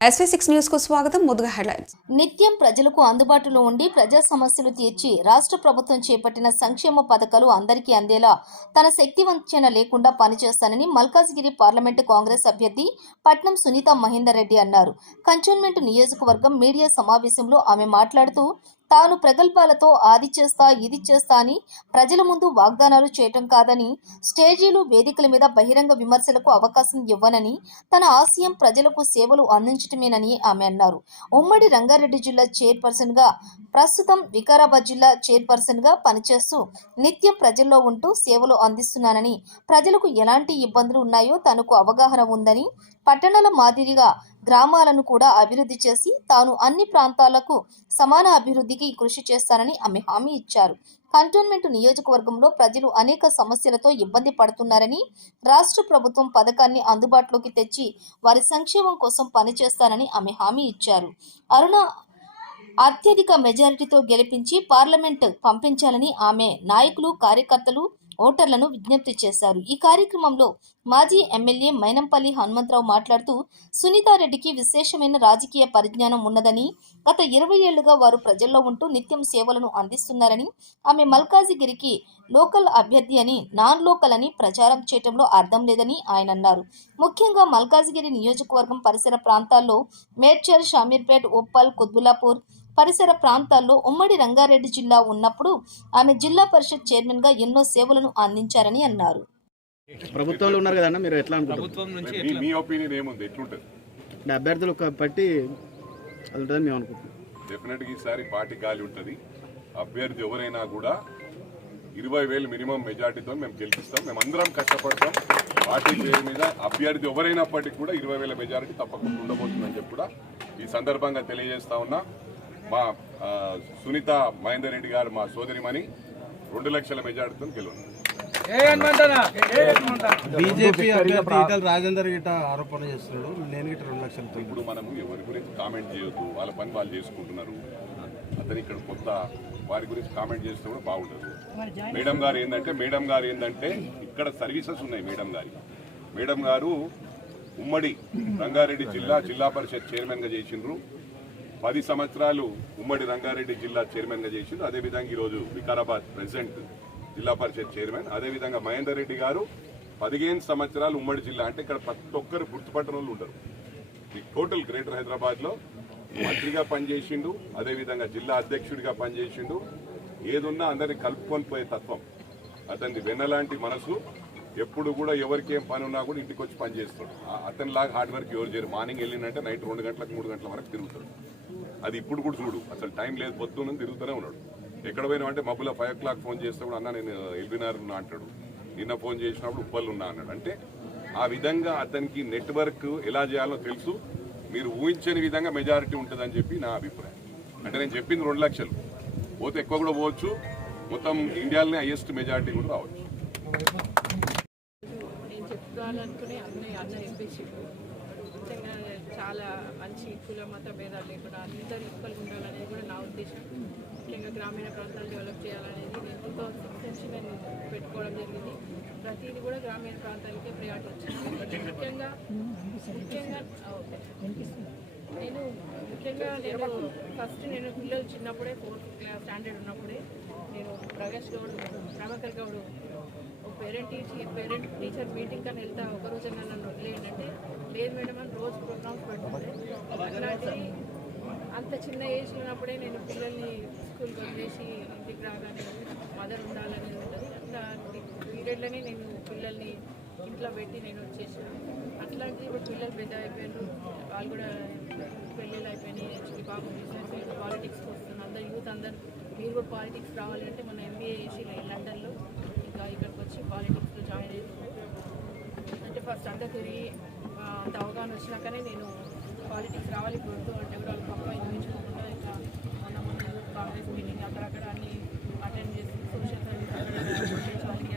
SV6 news కు స్వాగతం. ముందుగా హెడ్లైన్స్. నిత్యం ప్రజలకు అందుబాటులో ఉండి ప్రజా సమస్యలు తీర్చి రాష్ట్ర ప్రభుత్వం చేపట్టిన సంక్షేమ పథకాలు అందరికీ అందేలా తన శక్తి వంచన లేకుండా పనిచేస్తానని మల్కాజ్గిరి పార్లమెంటు కాంగ్రెస్ అభ్యర్థి పట్నం సునీత మహేందర్ రెడ్డి అన్నారు. కంటోన్మెంట్ నియోజకవర్గం మీడియా సమావేశంలో ఆమె మాట్లాడుతూ తాను ప్రగల్భాలతో ఆది చేస్తా ఇది చేస్తా అని ప్రజల ముందు వాగ్దానాలు చేయటం కాదని, స్టేజీలు వేదికల మీద బహిరంగ విమర్శలకు అవకాశం ఇవ్వనని, తన ఆశయం ప్రజలకు సేవలు అందించటమేనని ఆమె అన్నారు. ఉమ్మడి రంగారెడ్డి జిల్లా చైర్పర్సన్ గా, ప్రస్తుతం వికారాబాద్ జిల్లా చైర్పర్సన్ గా పనిచేస్తూ నిత్యం ప్రజల్లో ఉంటూ సేవలు అందిస్తున్నానని, ప్రజలకు ఎలాంటి ఇబ్బందులు ఉన్నాయో తనకు అవగాహన ఉందని, పట్టణాల మాదిరిగా గ్రామాలను కూడా అభివృద్ధి చేసి తాను అన్ని ప్రాంతాలకు సమాన అభివృద్ధికి కృషి చేస్తానని ఆమె హామీ ఇచ్చారు. కంటోన్మెంట్ నియోజకవర్గంలో ప్రజలు అనేక సమస్యలతో ఇబ్బంది పడుతున్నారని, రాష్ట్ర ప్రభుత్వం పథకాన్ని అందుబాటులోకి తెచ్చి వారి సంక్షేమం కోసం పనిచేస్తానని ఆమె హామీ ఇచ్చారు. అరుణ అత్యధిక మెజారిటీతో గెలిపించి పార్లమెంట్ పంపించాలని ఆమె నాయకులు, కార్యకర్తలు, ఓటర్లను విజ్ఞప్తి చేశారు. ఈ కార్యక్రమంలో మాజీ ఎమ్మెల్యే మైనంపల్లి హనుమంతరావు మాట్లాడుతూ సునీతారెడ్డికి విశేషమైన రాజకీయ పరిజ్ఞానం ఉన్నదని, గత 20 ఏళ్లుగా వారు ప్రజల్లో ఉంటూ నిత్యం సేవలను అందిస్తున్నారని, ఆమె మల్కాజిగిరికి లోకల్ అభ్యర్థి అని, నాన్ లోకల్ అని ప్రచారం చేయడంలో అర్థం లేదని ఆయన అన్నారు. ముఖ్యంగా మల్కాజిగిరి నియోజకవర్గం పరిసర ప్రాంతాల్లో మేడ్చల్, షామీర్పేట్, ఉప్పల్, కుత్బుల్లాపూర్ పరిసర ప్రాంతాల్లో ఉమ్మడి రంగారెడ్డి జిల్లా ఉన్నప్పుడు ఆమె జిల్లా పరిషత్ చైర్మన్ గా ఎన్నో సేవలను అందించారని అన్నారు. ప్రభుత్వంలో ఉన్నారు కదన్న, మీరు ఎట్లా ప్రభుత్వం నుంచి మీ ఒపీనియన్ ఏముంది? ఎట్లుంటుంది? అభ్యర్థులు బట్టి అది ఉంటుంది మేము అనుకుంటున్నాం. డెఫినెట్గా ఈసారి పార్టీ గాలి ఉంటుంది. అభ్యర్థి ఎవరైనా కూడా 20,000 మినిమం మెజార్టీతో మేము గెలిపిస్తాం. మేము అందరం కష్టపడతాం. పార్టీ పేరు మీద అభ్యర్థి ఎవరైనప్పటికీ కూడా 20,000 మెజారిటీ తప్పకుండా ఉండబోతుందని చెప్పి కూడా ఈ సందర్భంగా తెలియజేస్తా ఉన్నా. మా సునీత మహేందర్ రెడ్డి గారు, మా సోదరిమణి 2 లక్షల మెజార్టీతో గెలుస్తుంది. బీజేపీ అభ్యర్థి రాజేందర్ గిట్ట ఆరోపణ చేస్తున్నాడు, నేను గిట్ట 2 లక్షలతో. ఇప్పుడు మనము ఎవరి గురించి కామెంట్ చేయొద్దు. వాళ్ళ పని వాళ్ళు చేసుకుంటున్నారు. అతను ఇక్కడ కొత్త, వారి గురించి కామెంట్ చేస్తే కూడా బాగుండదు. మేడం గారు ఏంటంటే ఇక్కడ సర్వీసెస్ ఉన్నాయి. మేడం గారు ఉమ్మడి రంగారెడ్డి జిల్లా పరిషత్ చైర్మన్ గా చేసిండ్రు. 10 సంవత్సరాలు ఉమ్మడి రంగారెడ్డి జిల్లా చైర్మన్ గా చేసిండ్రు. అదేవిధంగా ఈరోజు వికారాబాద్ ప్రెసిడెంట్ జిల్లా పరిషత్ చైర్మన్. అదేవిధంగా మహేందర్ రెడ్డి గారు 15 సంవత్సరాలు ఉమ్మడి జిల్లా. అంటే ఇక్కడ ప్రతి ఒక్కరు గుర్తుపట్టని వాళ్ళు ఉండరు. ఈ టోటల్ గ్రేటర్ హైదరాబాద్ లో మంత్రిగా పనిచేసిండు, అదేవిధంగా జిల్లా అధ్యక్షుడిగా పనిచేసిండు. ఏదున్నా అందరినీ కలుపుకొని పోయే తత్వం అతనిది. వెన్నలాంటి మనసు. ఎప్పుడు కూడా ఎవరికి ఏం పని ఉన్నా కూడా ఇంటికి వచ్చి పని చేస్తాడు. అతని లాగా హార్డ్ వర్క్ ఎవరు చేయరు. మార్నింగ్ వెళ్ళిందంటే నైట్ 2 గంటలకు 3 గంటల వరకు తిరుగుతాడు. అది ఇప్పుడు కూడా చూడు, అసలు టైం లేదు, పొద్దున్న తిరుగుతూనే ఉన్నాడు. ఎక్కడ పోయినా అంటే మబ్బులో 5 o'clock ఫోన్ చేస్తే కూడా అన్న నేను ఎల్బీనగర్ ఉన్నా అంటాడు. నిన్న ఫోన్ చేసినప్పుడు ఉప్పల్ ఉన్నా అన్నాడు. అంటే ఆ విధంగా అతనికి నెట్వర్క్ ఎలా చేయాలో తెలుసు. మీరు ఊహించని విధంగా మెజారిటీ ఉంటుందని చెప్పి నా అభిప్రాయం. అంటే నేను చెప్పింది 2 లక్షలు, పోతే ఎక్కువ కూడా పోవచ్చు. మొత్తం ఇండియాలోనే హైయెస్ట్ మెజారిటీ కూడా రావచ్చు. నేను చెప్పుకోవాలనుకునే అన్న ఎంపీసీ ముఖ్యంగా చాలా మంచి కుల మత భేదాలు లేకుండా అందరూ ఈక్వల్గా ఉండాలనేది కూడా నా ఉద్దేశం. ముఖ్యంగా గ్రామీణ ప్రాంతాలు డెవలప్ చేయాలనేది నేను 2006 నేను పెట్టుకోవడం జరిగింది. ప్రతిదీ కూడా గ్రామీణ ప్రాంతాలకే ప్రయారిటీ వచ్చింది. ముఖ్యంగా ఫస్ట్ నేను పిల్లలు చిన్నప్పుడే 4th స్టాండర్డ్ ఉన్నప్పుడే నేను Prabhakar Goud parent teacher meeting కానీ వెళ్తా ఒకరోజైనా నన్ను వదిలేయంటే, లేదు మేడం అని రోజు ప్రోగ్రామ్స్ పెట్టుకుంటే, అట్లాంటివి అంత చిన్న ఏజ్ ఉన్నప్పుడే నేను పిల్లల్ని స్కూల్కి వదిలేసి ఇంటికి రాగానే మదర్ ఉండాలని ఉంటుంది. అట్లాంటి పీరియడ్లోనే నేను పిల్లల్ని ఇంట్లో పెట్టి నేను వచ్చేసాను. అట్లాంటివి ఇప్పుడు పిల్లలు పెద్ద అయిపోయారు, వాళ్ళు కూడా పెళ్ళిళ్ళు అయిపోయినాయి. బాబు బిజినెస్ పాలిటిక్స్కి వస్తున్నారు. అందరు యూత్ అందరు మీరు కూడా పాలిటిక్స్ రావాలి అంటే మన MBA చేసి లండన్లో ఇంకా ఇక్కడికి వచ్చి పాలిటిక్స్లో జాయిన్ అయ్యి అంటే ఫస్ట్ అంతా తిరిగి అంత అవగాహన వచ్చినాకనే నేను పాలిటిక్స్ రావాలి. ఇప్పుడు అంటే కూడా వాళ్ళు గొప్ప ఇన్వించుకోకుండా ఇట్లా మొన్న కాంగ్రెస్ మీటింగ్ అక్కడక్కడ అన్ని అటెండ్ చేసి సోషల్ సర్వీస్ వాళ్ళకి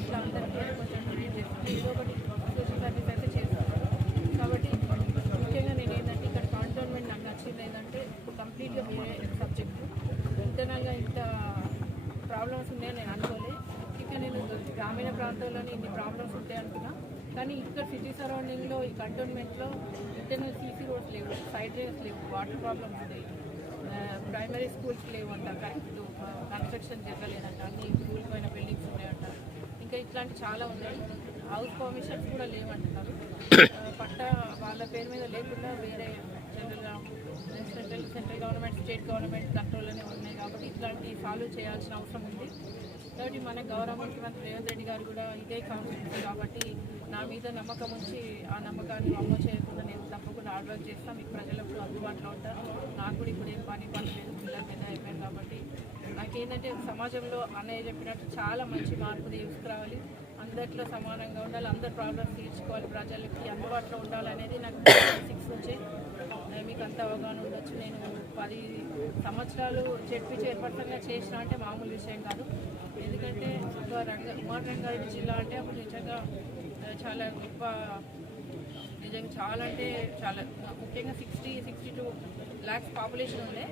అట్లా అందరికీ కొంచెం క్రియేట్ చేస్తాను. ఏదో ఒకటి సోషల్ సర్వీస్ అయితే చేస్తాను. కాబట్టి ముఖ్యంగా నేను ఏంటంటే ఇక్కడ కంటోన్మెంట్ నాకు నచ్చింది ఏంటంటే కంప్లీట్గా వేరే సబ్జెక్టు. ఇంటర్నల్గా ఇంత ప్రాబ్లమ్స్ ఉన్నాయని నేను అనుకోలేదు. ఇక నేను గ్రామీణ ప్రాంతాల్లోనే ఇన్ని ప్రాబ్లమ్స్ ఉంటాయి అనుకున్నా. కానీ ఇక్కడ సిటీ సరౌండింగ్లో ఈ కంటోన్మెంట్లో ఇంటర్నల్ సీసీ రోడ్స్ లేవు, సైడ్ డ్రైన్స్ లేవు, వాటర్ ప్రాబ్లమ్స్ ఉన్నాయి, ప్రైమరీ స్కూల్స్ లేవంట, కరెక్ట్ కన్స్ట్రక్షన్ జరగలేదంట, అన్ని కూలిపోయిన బిల్డింగ్స్ ఉన్నాయంట, ఇంకా ఇట్లాంటి చాలా ఉన్నాయి. హౌస్ పర్మిషన్స్ కూడా లేవంటున్నారు. పట్టా వాళ్ళ పేరు మీద లేకుండా వేరే జనరల్గా సెంట్రల్ గవర్నమెంట్, స్టేట్ గవర్నమెంట్ కంట్రోల్లోనే ఉన్నాయి. కాబట్టి ఇట్లాంటి సాల్వ్ చేయాల్సిన అవసరం ఉంది. కాబట్టి మన గౌరవ ముఖ్యమంత్రి రేవంత్ రెడ్డి గారు కూడా ఇదే కాన్స్టిట్యూన్సీ కాబట్టి నా మీద నమ్మకం ఉంచి ఆ నమ్మకాన్ని అమలు చేయకుండా నేను తప్పకుండా హార్డ్ వర్క్ చేస్తాను. మీకు ప్రజలకు అందుబాటులో ఉంటాను. నాకు కూడా ఇప్పుడు ఏం పని లేదు, పిల్లల మీద అయిపోయింది. కాబట్టి నాకేంటంటే సమాజంలో అన్నయ్య చెప్పినట్టు చాలా మంచి మార్పులు తీసుకురావాలి, అందరిలో సమానంగా ఉండాలి, అందరి ప్రాబ్లమ్స్ తీర్చుకోవాలి, ప్రజలకి అందుబాటులో ఉండాలనేది నాకు 6 నుంచి మీకు అంత అవగాహన ఉండొచ్చు. నేను 10 సంవత్సరాలు జెడ్పీ చైర్పర్సన్గా చేసిన అంటే మామూలు విషయం కాదు. ఎందుకంటే ఉమ్మడి రంగారెడ్డి జిల్లా అంటే అప్పుడు నిజంగా చాలా గొప్ప, నిజంగా చాలా అంటే చాలా ముఖ్యంగా 62 lakhs పాపులేషన్ ఉండే.